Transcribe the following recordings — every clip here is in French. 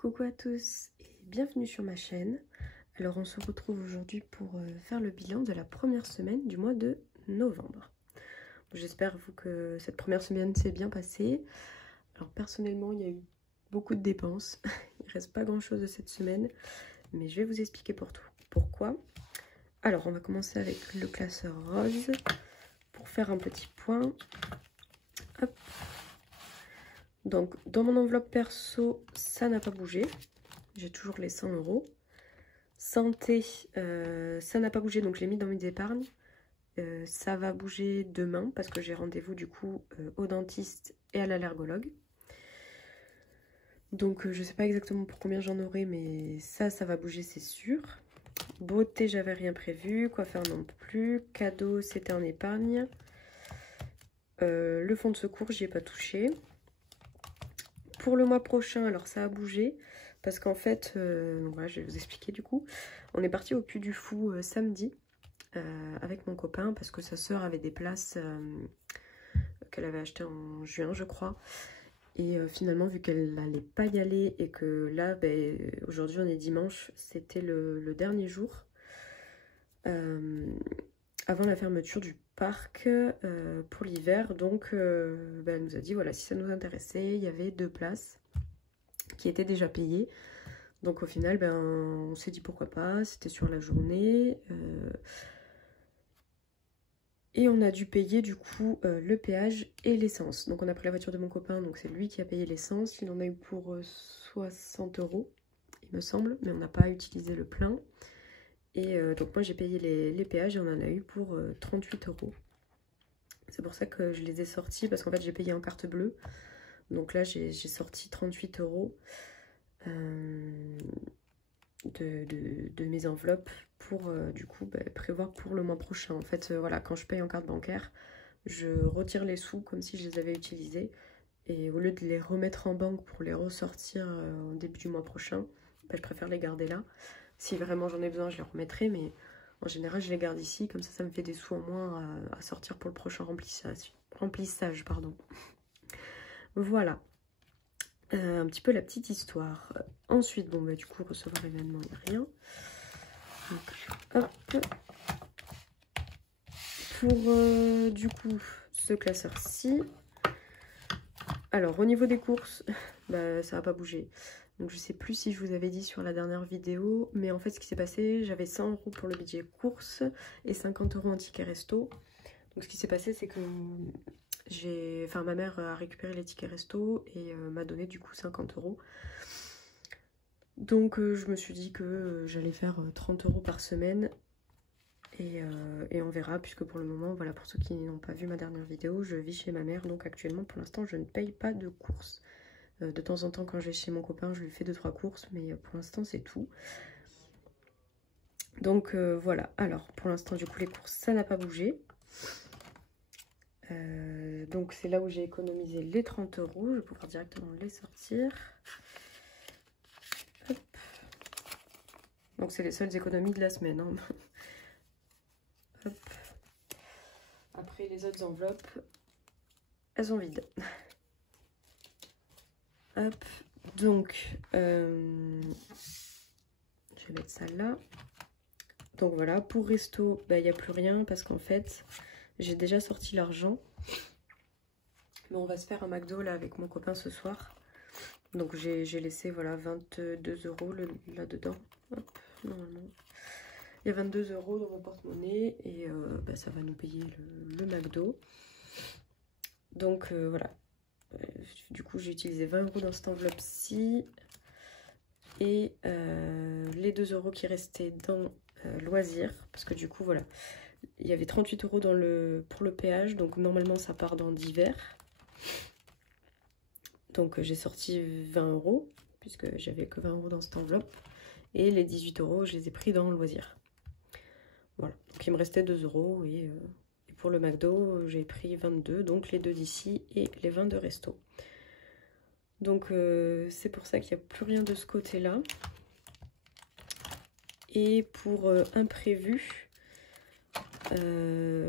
Coucou à tous et bienvenue sur ma chaîne. Alors on se retrouve aujourd'hui pour faire le bilan de la première semaine du mois de novembre. J'espère que cette première semaine s'est bien passée. Alors personnellement il y a eu beaucoup de dépenses, il reste pas grand chose de cette semaine, mais je vais vous expliquer pourquoi. Alors on va commencer avec le classeur rose pour faire un petit point. Hop. Donc dans mon enveloppe perso, ça n'a pas bougé. J'ai toujours les 100 €. Santé, ça n'a pas bougé, donc je l'ai mis dans mes épargnes. Ça va bouger demain parce que j'ai rendez-vous du coup au dentiste et à l'allergologue. Donc je sais pas exactement pour combien j'en aurai, mais ça va bouger, c'est sûr. Beauté, j'avais rien prévu. Coiffeur non plus. Cadeau, c'était en épargne. Le fonds de secours, j'y ai pas touché. Pour le mois prochain, alors ça a bougé. Parce qu'en fait, voilà, je vais vous expliquer du coup. On est parti au Puy du Fou samedi avec mon copain parce que sa sœur avait des places qu'elle avait achetées en juin, je crois. Et finalement, vu qu'elle n'allait pas y aller et que là, aujourd'hui on est dimanche, c'était le dernier jour avant la fermeture du parc pour l'hiver. Donc elle nous a dit, voilà, si ça nous intéressait, il y avait 2 places qui étaient déjà payées. Donc au final, on s'est dit pourquoi pas, c'était sur la journée. Et on a dû payer du coup le péage et l'essence. Donc on a pris la voiture de mon copain, donc c'est lui qui a payé l'essence. Il en a eu pour 60 €, il me semble, mais on n'a pas utilisé le plein. Et donc moi j'ai payé les péages et on en a eu pour 38 €. C'est pour ça que je les ai sortis, parce qu'en fait j'ai payé en carte bleue. Donc là j'ai sorti 38 € de mes enveloppes pour du coup prévoir pour le mois prochain. En fait voilà, quand je paye en carte bancaire, je retire les sous comme si je les avais utilisés, et au lieu de les remettre en banque pour les ressortir au début du mois prochain, je préfère les garder là. Si vraiment j'en ai besoin, je les remettrai, mais en général je les garde ici, comme ça me fait des sous en moins à sortir pour le prochain remplissage pardon. Voilà. Un petit peu la petite histoire. Ensuite, du coup, recevoir événement, il n'y a rien. Donc, hop. Pour, du coup, ce classeur-ci. Alors, au niveau des courses, ça n'a pas bougé. Donc, je sais plus si je vous avais dit sur la dernière vidéo, mais en fait, ce qui s'est passé, j'avais 100 € pour le budget courses et 50 € en ticket resto. Donc, ce qui s'est passé, c'est que ma mère a récupéré les tickets resto et m'a donné du coup 50 €. Donc je me suis dit que j'allais faire 30 € par semaine et on verra, puisque pour le moment, voilà, pour ceux qui n'ont pas vu ma dernière vidéo, je vis chez ma mère, donc actuellement pour l'instant je ne paye pas de courses. De temps en temps quand je vais chez mon copain, je lui fais 2-3 courses, mais pour l'instant c'est tout. Donc voilà, alors pour l'instant du coup les courses ça n'a pas bougé. Donc c'est là où j'ai économisé les 30 €. Je vais pouvoir directement les sortir. Hop. Donc c'est les seules économies de la semaine. Hein. Hop. Après les autres enveloppes, elles sont vides. Hop. Donc je vais mettre ça là. Donc voilà, pour resto, il n'y a plus rien parce qu'en fait j'ai déjà sorti l'argent. Mais on va se faire un McDo là avec mon copain ce soir. Donc j'ai laissé voilà 22 € là-dedans. Hop, normalement. Il y a 22 € dans mon porte-monnaie et ça va nous payer le McDo. Donc voilà. Du coup j'ai utilisé 20 € dans cette enveloppe-ci. Et les 2 € qui restaient dans loisirs. Parce que du coup voilà. Il y avait 38 € pour le péage. Donc normalement ça part dans divers. Donc j'ai sorti 20 € puisque j'avais que 20 € dans cette enveloppe. Et les 18 € je les ai pris dans loisirs. Voilà, donc il me restait 2 € et pour le McDo j'ai pris 22, donc les 2 d'ici et les 20 de resto. Donc c'est pour ça qu'il n'y a plus rien de ce côté-là. Et pour imprévu,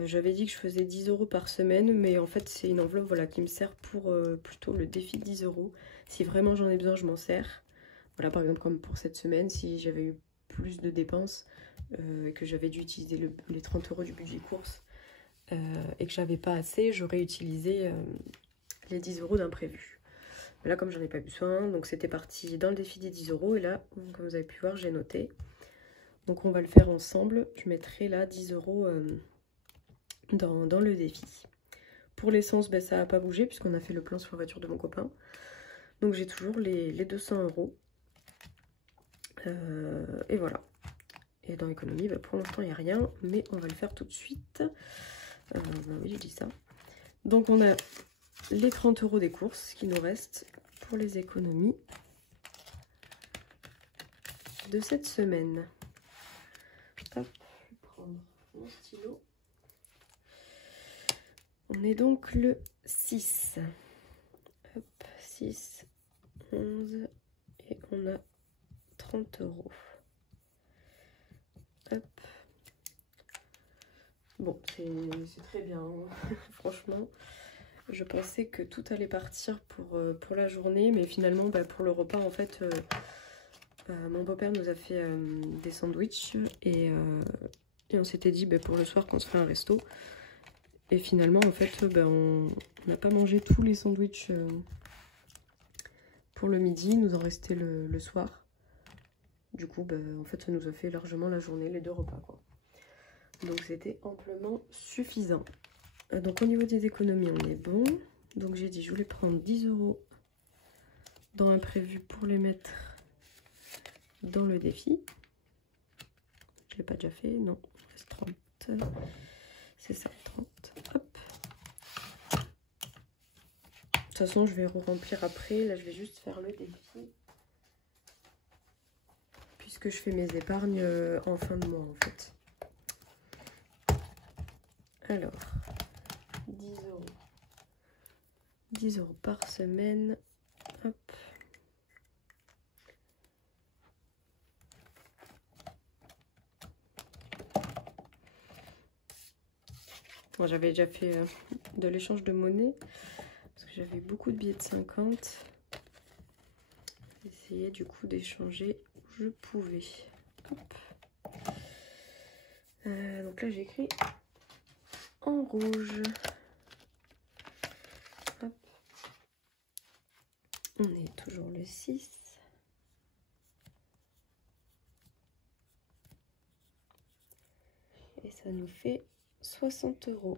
j'avais dit que je faisais 10 € par semaine, mais en fait c'est une enveloppe voilà, qui me sert pour plutôt le défi de 10 €. Si vraiment j'en ai besoin, je m'en sers. Voilà, par exemple, comme pour cette semaine, si j'avais eu plus de dépenses et que j'avais dû utiliser les 30 € du budget course et que j'avais pas assez, j'aurais utilisé les 10 € d'imprévu. Là, comme j'en ai pas besoin, donc c'était parti dans le défi des 10 € et là, comme vous avez pu voir, j'ai noté. Donc on va le faire ensemble. Je mettrai là 10 € dans le défi. Pour l'essence, ben, ça n'a pas bougé puisqu'on a fait le plan sur la voiture de mon copain. Donc j'ai toujours les 200 €. Et voilà. Et dans l'économie, ben, pour l'instant, il n'y a rien, mais on va le faire tout de suite. Ben oui, je dis ça. Donc on a les 30 € des courses qui nous restent pour les économies de cette semaine. Hop, je vais prendre mon stylo. On est donc le 6. Hop, 6, 11 et on a 30 €. Hop. Bon, c'est très bien, hein. Franchement. Je pensais que tout allait partir pour la journée, mais finalement, bah, pour le repas, en fait, mon beau-père nous a fait des sandwichs et on s'était dit bah, pour le soir qu'on se ferait un resto. Et finalement, en fait, bah, on n'a pas mangé tous les sandwichs pour le midi, il nous en restait le soir. Du coup, bah, en fait, ça nous a fait largement la journée, les 2 repas, quoi. Donc, c'était amplement suffisant. Donc au niveau des économies, on est bon. Donc j'ai dit je voulais prendre 10 € dans imprévu pour les mettre dans le défi. Je l'ai pas déjà fait, non, il reste 30. C'est ça, 30. Hop. De toute façon, je vais remplir après. Là, je vais juste faire le défi. Puisque je fais mes épargnes en fin de mois, en fait. Alors, 10 €. 10 € par semaine. Hop. Bon, j'avais déjà fait de l'échange de monnaie. Parce que j'avais beaucoup de billets de 50. J'essayais du coup d'échanger où je pouvais. Hop. Donc là, j'ai écrit en rouge. Hop. On est toujours le 6. Et ça nous fait 60 €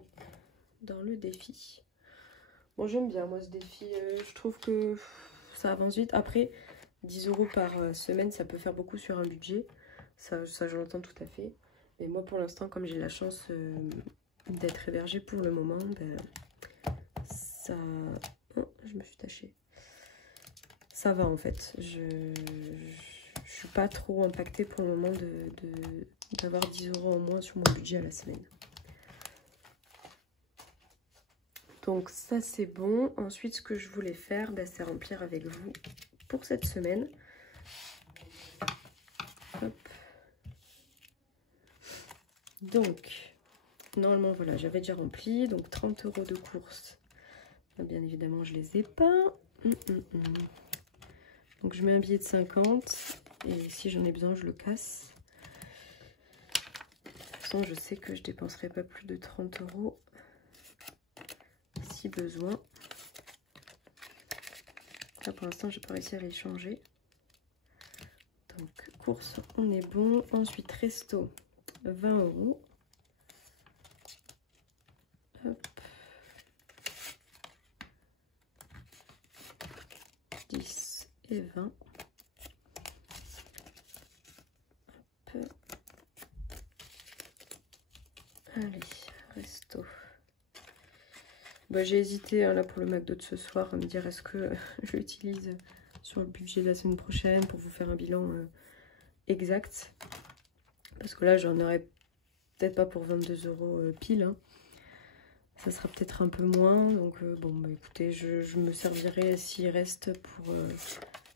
dans le défi. Bon, j'aime bien moi ce défi. Je trouve que ça avance vite. Après, 10 € par semaine, ça peut faire beaucoup sur un budget. Ça je l'entends tout à fait. Mais moi, pour l'instant, comme j'ai la chance d'être hébergée pour le moment, ben, ça... Oh, je me suis tachée. Ça va en fait. Je suis pas trop impactée pour le moment d'avoir 10 € en moins sur mon budget à la semaine. Donc ça c'est bon. Ensuite, ce que je voulais faire, ben, c'est remplir avec vous pour cette semaine. Hop. Donc, normalement, voilà, j'avais déjà rempli. Donc 30 € de course. Bien évidemment, je les ai pas. Donc je mets un billet de 50. Et si j'en ai besoin, je le casse. De toute façon, je sais que je dépenserai pas plus de 30 € si besoin. Là, pour l'instant, j'ai pas réussi à les changer. Donc, course, on est bon. Ensuite, resto, 20 €. Hop. 10 et 20. Hop. Allez, resto. Bah, j'ai hésité hein, là pour le McDo de ce soir à me dire est-ce que je l'utilise sur le budget de la semaine prochaine pour vous faire un bilan exact. Parce que là, j'en aurais peut-être pas pour 22 € pile. Hein. Ça sera peut-être un peu moins. Donc bon, bah, écoutez, je me servirai s'il reste pour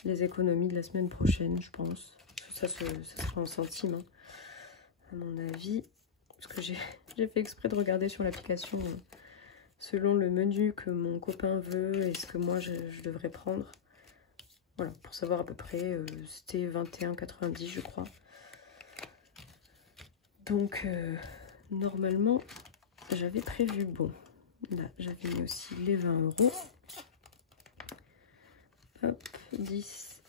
les économies de la semaine prochaine, je pense. Ça sera en centimes, hein, à mon avis. Parce que j'ai fait exprès de regarder sur l'application selon le menu que mon copain veut et ce que moi je devrais prendre. Voilà, pour savoir à peu près, c'était 21,90 je crois. Donc, normalement, j'avais prévu, bon, là, j'avais mis aussi les 20 €. Hop, 10,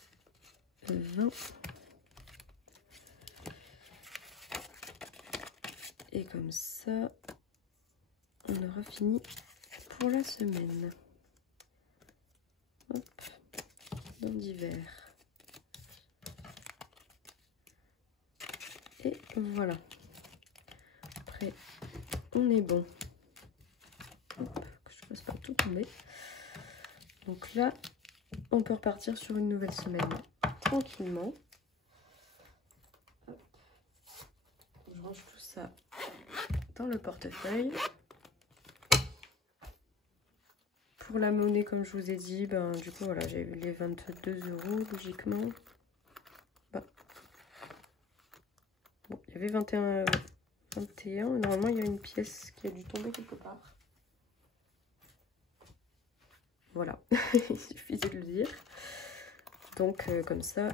20. Et comme ça, on aura fini pour la semaine. Hop, dans d'hiver. Et voilà. Après, on est bon. Hop, que je ne fasse pas tout tomber. Donc là, on peut repartir sur une nouvelle semaine tranquillement. Hop. Je range tout ça dans le portefeuille. Pour la monnaie, comme je vous ai dit, ben, du coup, voilà, j'ai eu les 22 € logiquement. Bah. Bon, il y avait 21. Normalement, il y a une pièce qui a dû tomber quelque part. Voilà, il suffisait de le dire. Donc, comme ça,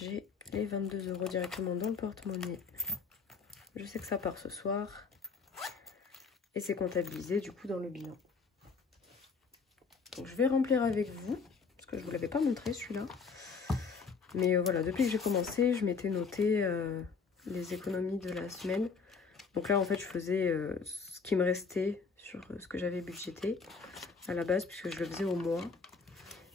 j'ai les 22 € directement dans le porte-monnaie. Je sais que ça part ce soir. Et c'est comptabilisé, du coup, dans le bilan. Donc, je vais remplir avec vous, parce que je ne vous l'avais pas montré, celui-là. Mais voilà, depuis que j'ai commencé, je m'étais noté les économies de la semaine. Donc là, en fait, je faisais ce qui me restait sur ce que j'avais budgété à la base, puisque je le faisais au mois.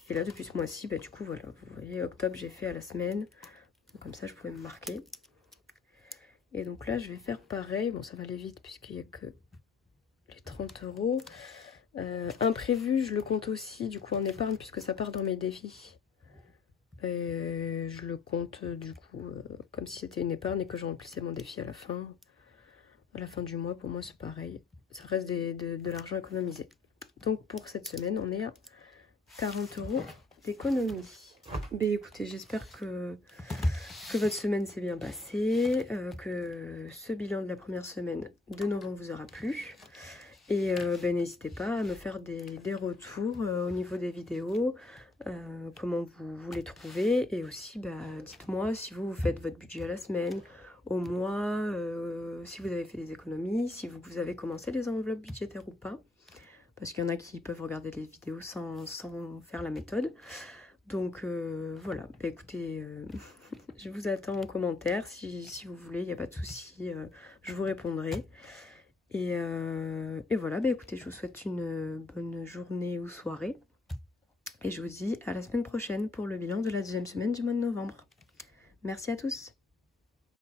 Et là, depuis ce mois-ci, bah, du coup, voilà, vous voyez, octobre, j'ai fait à la semaine. Donc, comme ça, je pouvais me marquer. Et donc là, je vais faire pareil. Bon, ça va aller vite, puisqu'il n'y a que les 30 €. Imprévu, je le compte aussi, du coup, en épargne, puisque ça part dans mes défis. Et je le compte, du coup, comme si c'était une épargne et que je remplissais mon défi à la fin. À la fin du mois, pour moi, c'est pareil. Ça reste de l'argent économisé. Donc, pour cette semaine, on est à 40 € d'économie. Ben écoutez, j'espère que votre semaine s'est bien passée, que ce bilan de la première semaine de novembre vous aura plu. Et ben, n'hésitez pas à me faire des retours au niveau des vidéos, comment vous les trouvez. Et aussi, bah, dites-moi si vous faites votre budget à la semaine, au mois, si vous avez fait des économies, si vous avez commencé les enveloppes budgétaires ou pas. Parce qu'il y en a qui peuvent regarder les vidéos sans faire la méthode. Donc voilà, bah, écoutez, je vous attends en commentaire si vous voulez, il n'y a pas de souci, je vous répondrai. Et voilà, bah, écoutez, je vous souhaite une bonne journée ou soirée. Et je vous dis à la semaine prochaine pour le bilan de la deuxième semaine du mois de novembre. Merci à tous.